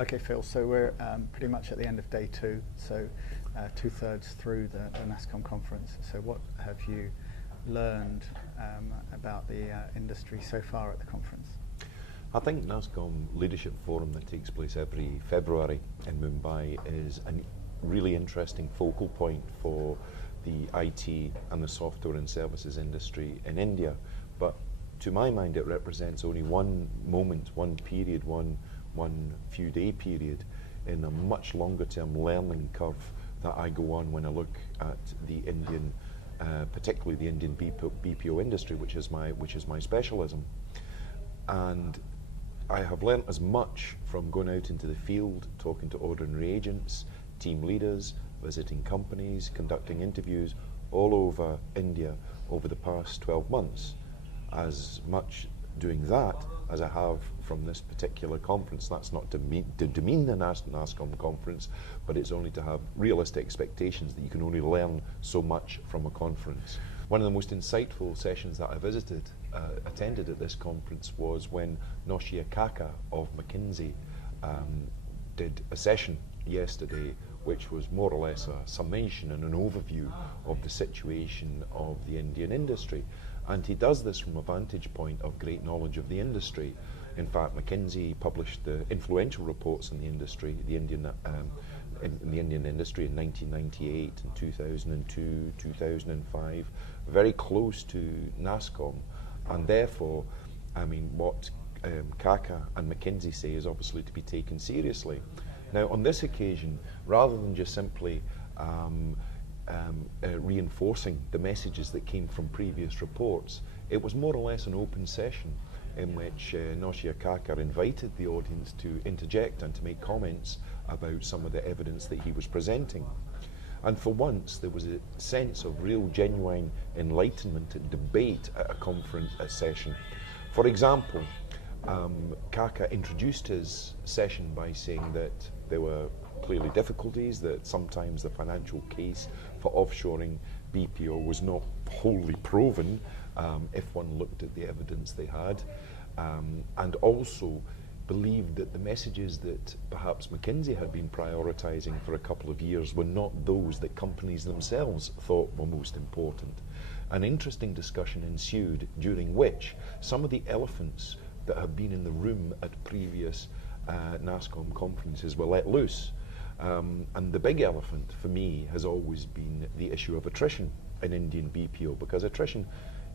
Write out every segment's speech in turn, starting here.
Okay, Phil, so we're pretty much at the end of day 2, so 2/3 through the Nasscom conference. So what have you learned about the industry so far at the conference? I think Nasscom Leadership Forum that takes place every February in Mumbai is a really interesting focal point for the IT and the software and services industry in India. But to my mind, it represents only one moment, one period, one few day period in a much longer term learning curve that I go on when I look at the Indian, particularly the Indian BPO industry, which is my specialism. And I have learnt as much from going out into the field, talking to ordinary agents, team leaders, visiting companies, conducting interviews all over India over the past 12 months. As much doing that as I have from this particular conference. That's not to demean the Nasscom conference, but it's only to have realistic expectations that you can only learn so much from a conference. One of the most insightful sessions that I attended at this conference was when Noshir Kaka of McKinsey did a session yesterday which was more or less a summation and an overview of the situation of the Indian industry. And he does this from a vantage point of great knowledge of the industry. In fact, McKinsey published the influential reports in the industry, in the Indian industry in 1998 and 2002, 2005, very close to Nasscom. And therefore, I mean, what Kaka and McKinsey say is obviously to be taken seriously. Now, on this occasion, rather than just simply reinforcing the messages that came from previous reports, it was more or less an open session in which Noshir Kaka invited the audience to interject and to make comments about some of the evidence that he was presenting. And for once, there was a sense of real, genuine enlightenment and debate at a conference session. For example, Kaka introduced his session by saying that there were clearly difficulties, that sometimes the financial case for offshoring BPO was not wholly proven if one looked at the evidence they had, and also believed that the messages that perhaps McKinsey had been prioritising for a couple of years were not those that companies themselves thought were most important. An interesting discussion ensued, during which some of the elephants that have been in the room at previous Nasscom conferences were let loose. And the big elephant for me has always been the issue of attrition in Indian BPO, because attrition,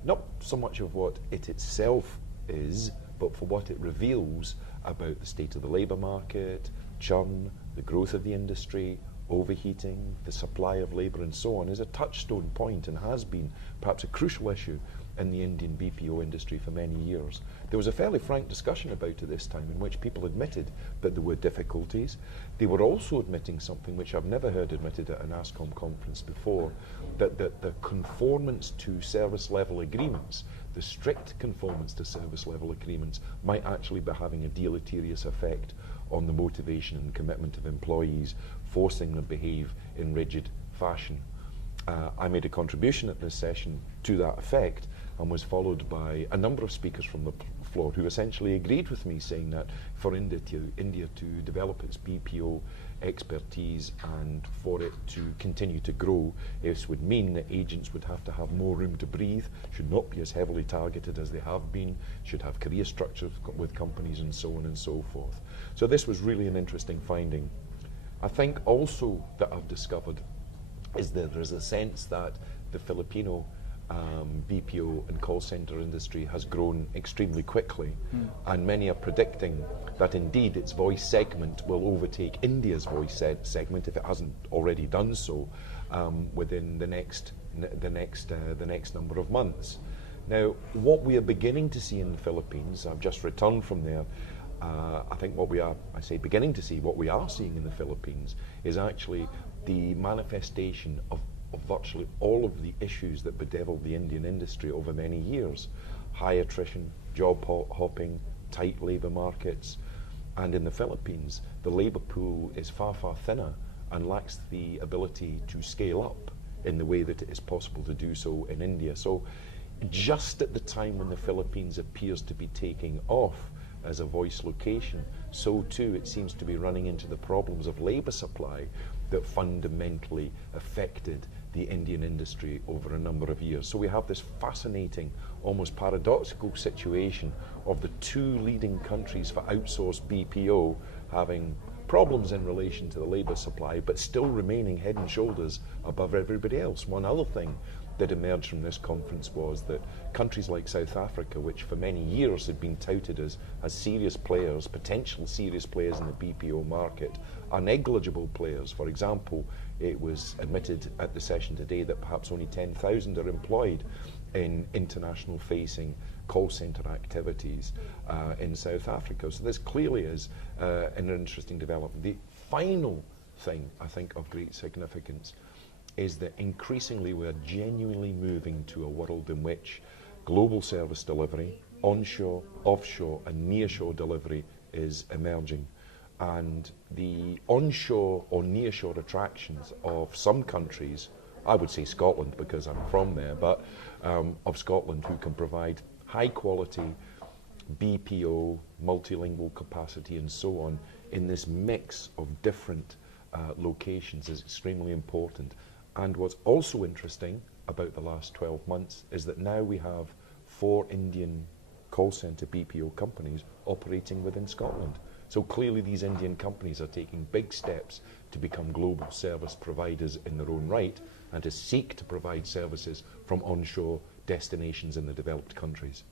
not so much of what it itself is, but for what it reveals about the state of the labour market, churn, the growth of the industry, overheating, the supply of labour and so on, is a touchstone point and has been perhaps a crucial issue in the Indian BPO industry for many years. There was a fairly frank discussion about it this time in which people admitted that there were difficulties. They were also admitting something which I've never heard admitted at an Nasscom conference before, that the conformance to service level agreements, the strict conformance to service level agreements, might actually be having a deleterious effect on the motivation and commitment of employees, forcing them to behave in rigid fashion. I made a contribution at this session to that effect, and was followed by a number of speakers from the floor who essentially agreed with me, saying that for India to develop its BPO expertise and for it to continue to grow, this would mean that agents would have to have more room to breathe, should not be as heavily targeted as they have been, should have career structures with companies and so on and so forth. So this was really an interesting finding. I think also that I've discovered is that there's a sense that the Filipino BPO and call centre industry has grown extremely quickly, and many are predicting that indeed its voice segment will overtake India's voice segment, if it hasn't already done so, within the next number of months. Now, what we are beginning to see in the Philippines, I've just returned from there, I think what we are seeing in the Philippines is actually the manifestation of virtually all of the issues that bedeviled the Indian industry over many years. High attrition, job hopping, tight labour markets, and in the Philippines the labour pool is far, far thinner and lacks the ability to scale up in the way that it is possible to do so in India. So just at the time when the Philippines appears to be taking off, as a voice location, so too it seems to be running into the problems of labour supply that fundamentally affected the Indian industry over a number of years. So we have this fascinating, almost paradoxical situation of the two leading countries for outsourced BPO having problems in relation to the labour supply, but still remaining head and shoulders above everybody else. One other thing that emerged from this conference was that countries like South Africa, which for many years had been touted as serious players, potential serious players in the BPO market, are negligible players. For example, it was admitted at the session today that perhaps only 10,000 are employed in international facing call centre activities in South Africa. So this clearly is an interesting development. The final thing I think of great significance is that increasingly we're genuinely moving to a world in which global service delivery, onshore, offshore and nearshore delivery is emerging. And the onshore or nearshore attractions of some countries, I would say Scotland because I'm from there, but of Scotland, who can provide high quality BPO, multilingual capacity and so on in this mix of different locations is extremely important. And what's also interesting about the last 12 months is that now we have 4 Indian call centre BPO companies operating within Scotland. So clearly these Indian companies are taking big steps to become global service providers in their own right and to seek to provide services from onshore destinations in the developed countries.